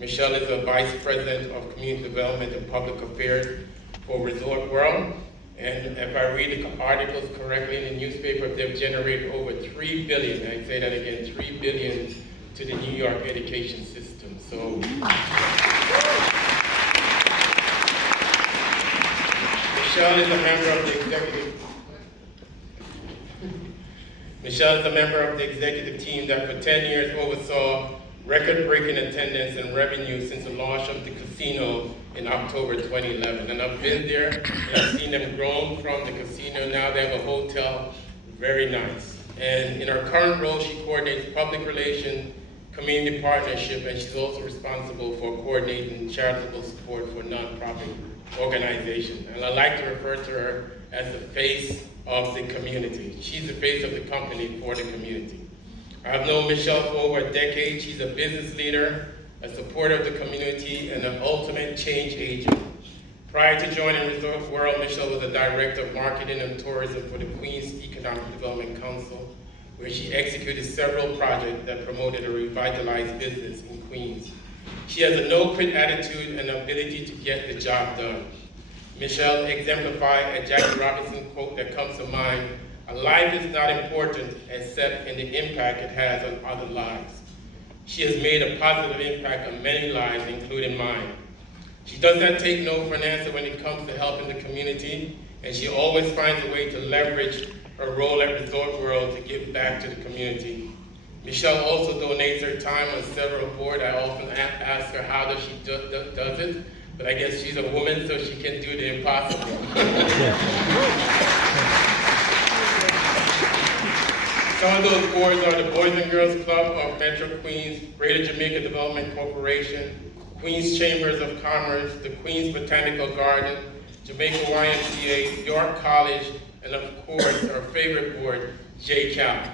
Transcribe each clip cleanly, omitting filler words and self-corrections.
Michelle is a Vice President of Community Development and Public Affairs for Resort World. And if I read the articles correctly in the newspaper, they've generated over $3 billion, I say that again, $3 billion to the New York education system. So, Michelle is a member of the executive team that for 10 years oversaw record-breaking attendance and revenue since the launch of the casino in October 2011. And I've been there and I've seen them grow from the casino. Now they have a hotel, very nice. And in her current role, she coordinates public relations, community partnership, and she's also responsible for coordinating charitable support for nonprofit organizations. And I like to refer to her as the face of the community. She's the face of the company for the community. I've known Michelle for over a decade. She's a business leader, a supporter of the community, and an ultimate change agent. Prior to joining Resort World, Michelle was the Director of Marketing and Tourism for the Queens Economic Development Council, where she executed several projects that promoted a revitalized business in Queens. She has a no-quit attitude and ability to get the job done. Michelle exemplified a Jackie Robinson quote that comes to mind: "A life is not important except in the impact it has on other lives." She has made a positive impact on many lives, including mine. She does not take no for an answer when it comes to helping the community, and she always finds a way to leverage her role at Resort World to give back to the community. Michelle also donates her time on several boards. I often ask her how does she does it, but I guess she's a woman, so she can do the impossible. Some of those boards are the Boys and Girls Club of Metro Queens, Greater Jamaica Development Corporation, Queens Chambers of Commerce, the Queens Botanical Garden, Jamaica YMCA, York College, and of course, our favorite board, JPAC.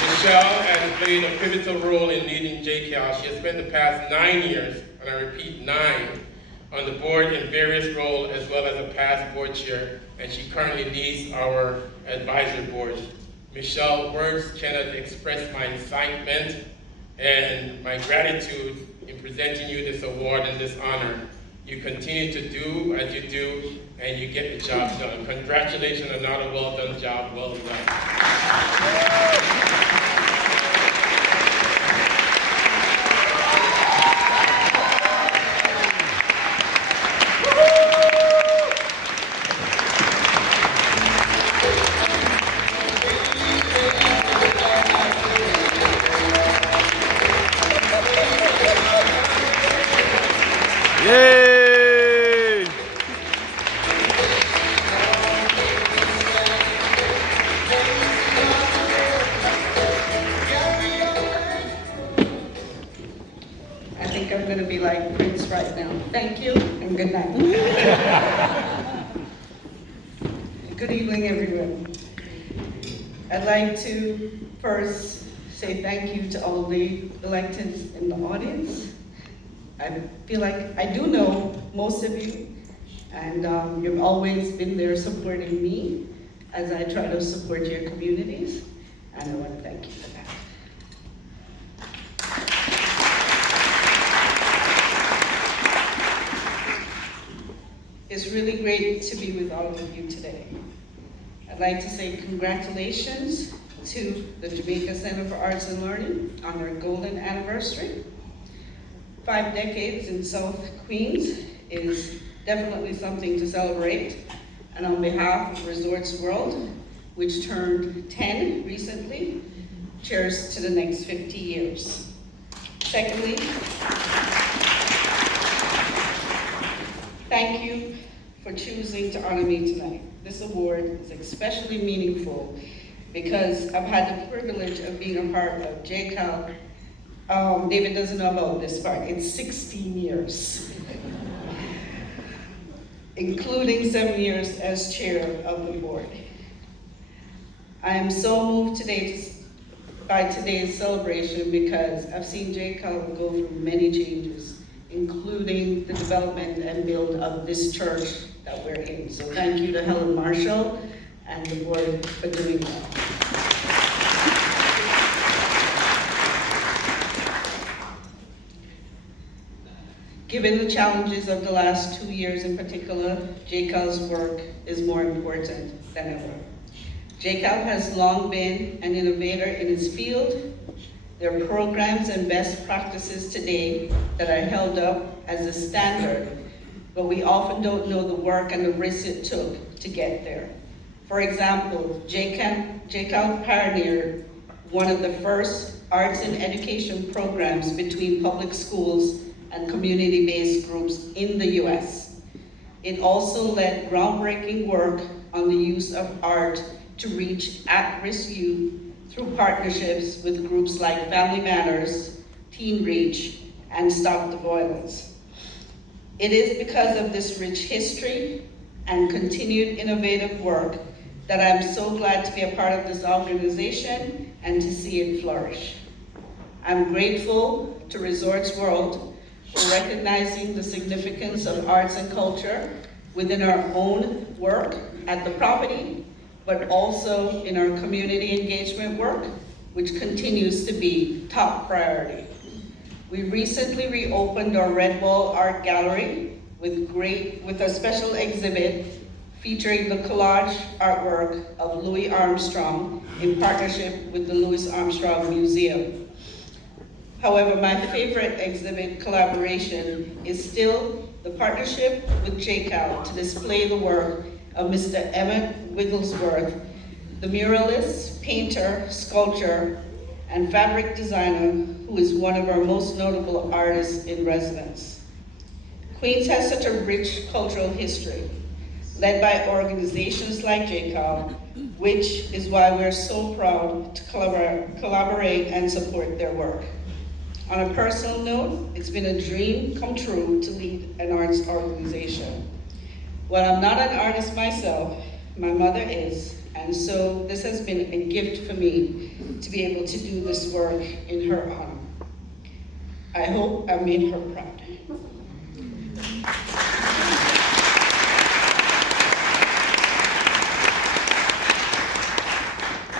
Michelle has played a pivotal role in leading JCAL. She has spent the past 9 years, and I repeat 9, on the board in various roles as well as a past board chair, and she currently leads our advisory board. Michelle, words cannot express my excitement and my gratitude in presenting you this award and this honor. You continue to do as you do, and you get the job done. Congratulations on another well-done job, well done. Yay! I think I'm going to be like Prince right now. Thank you and good night. Good evening, everyone. I'd like to first say thank you to all the electeds in the audience. I feel like I do know most of you, and you've always been there supporting me as I try to support your communities, and I want to thank you for that. It's really great to be with all of you today. I'd like to say congratulations to the Jamaica Center for Arts and Learning on their golden anniversary. 5 decades in South Queens is definitely something to celebrate. And on behalf of Resorts World, which turned 10 recently, cheers to the next 50 years. Secondly, thank you for choosing to honor me tonight. This award is especially meaningful because I've had the privilege of being a part of JCAL. David doesn't know about this part. It's 16 years, including 7 years as chair of the board. I am so moved today by today's celebration because I've seen JCAL go through many changes, including the development and build of this church that we're in. So thank you to Helen Marshall and the board for doing that. Given the challenges of the last 2 years in particular, JCAL's work is more important than ever. JCAL has long been an innovator in its field. There are programs and best practices today that are held up as a standard, but we often don't know the work and the risks it took to get there. For example, JCAL pioneered one of the first arts and education programs between public schools and community-based groups in the US. It also led groundbreaking work on the use of art to reach at-risk youth through partnerships with groups like Family Matters, Teen Reach, and Stop the Violence. It is because of this rich history and continued innovative work that I'm so glad to be a part of this organization and to see it flourish. I'm grateful to Resorts World for recognizing the significance of arts and culture within our own work at the property, but also in our community engagement work, which continues to be top priority. We recently reopened our Red Wall Art Gallery with a special exhibit featuring the collage artwork of Louis Armstrong in partnership with the Louis Armstrong Museum. However, my favorite exhibit collaboration is still the partnership with JCAL to display the work of Mr. Emmett Wigglesworth, the muralist, painter, sculptor, and fabric designer who is one of our most notable artists in residence. Queens has such a rich cultural history, led by organizations like JCAL, which is why we're so proud to collaborate and support their work. On a personal note, it's been a dream come true to lead an arts organization. While I'm not an artist myself, my mother is, and so this has been a gift for me to be able to do this work in her honor. I hope I made her proud.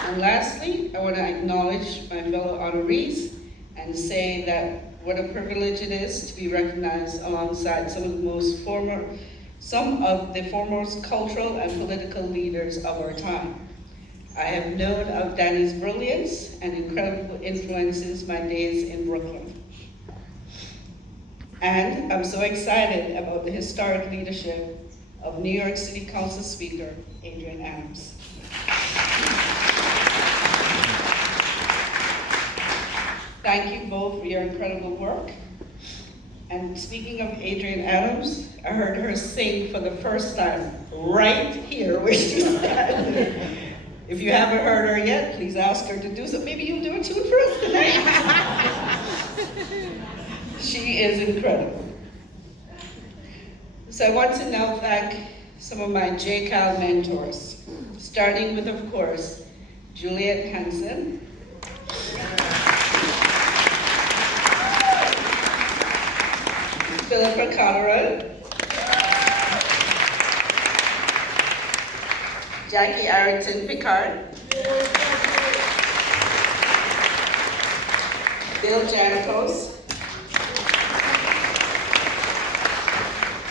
And lastly, I want to acknowledge my fellow honorees and say that what a privilege it is to be recognized alongside some of the foremost cultural and political leaders of our time. I have known of Danny's brilliance and incredible influences my days in Brooklyn. And I'm so excited about the historic leadership of New York City Council Speaker, Adrian Adams. Thank you both for your incredible work. And speaking of Adrian Adams, I heard her sing for the first time right here where she's standing. If you haven't heard her yet, please ask her to do so. Maybe you'll do a tune for us tonight. She is incredible. So I want to now thank some of my JCAL mentors, starting with, of course, Juliet Hansen, Philippa Conrad, Jackie Arrington Picard, Bill Janikos,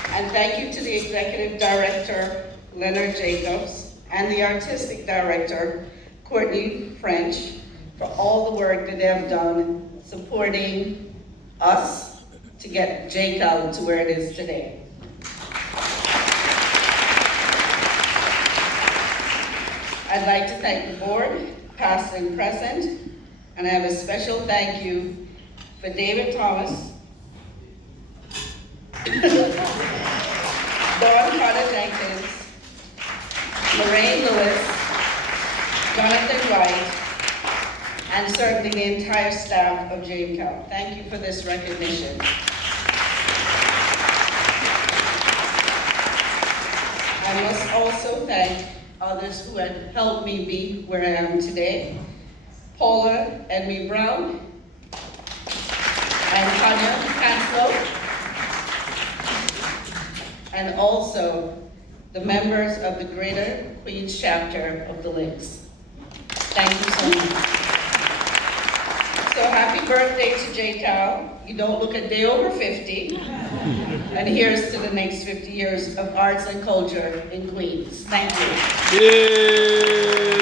and thank you to the Executive Director, Leonard Jacobs, and the Artistic Director, Courtney French, for all the work that they have done supporting us to get JCAL to where it is today. I'd like to thank the board, past and present, and I have a special thank you for David Thomas, Dawn Carter Jenkins, Lorraine Lewis, Jonathan Wright, and certainly the entire staff of JCAL. Thank you for this recognition. I must also thank others who have helped me be where I am today. Paula Edme Brown and Tanya Canslow, and also the members of the Greater Queens chapter of the Links. Thank you so much. So happy birthday. birthday to JCal. You don't look a day over 50. And here's to the next 50 years of arts and culture in Queens. Thank you. Yay!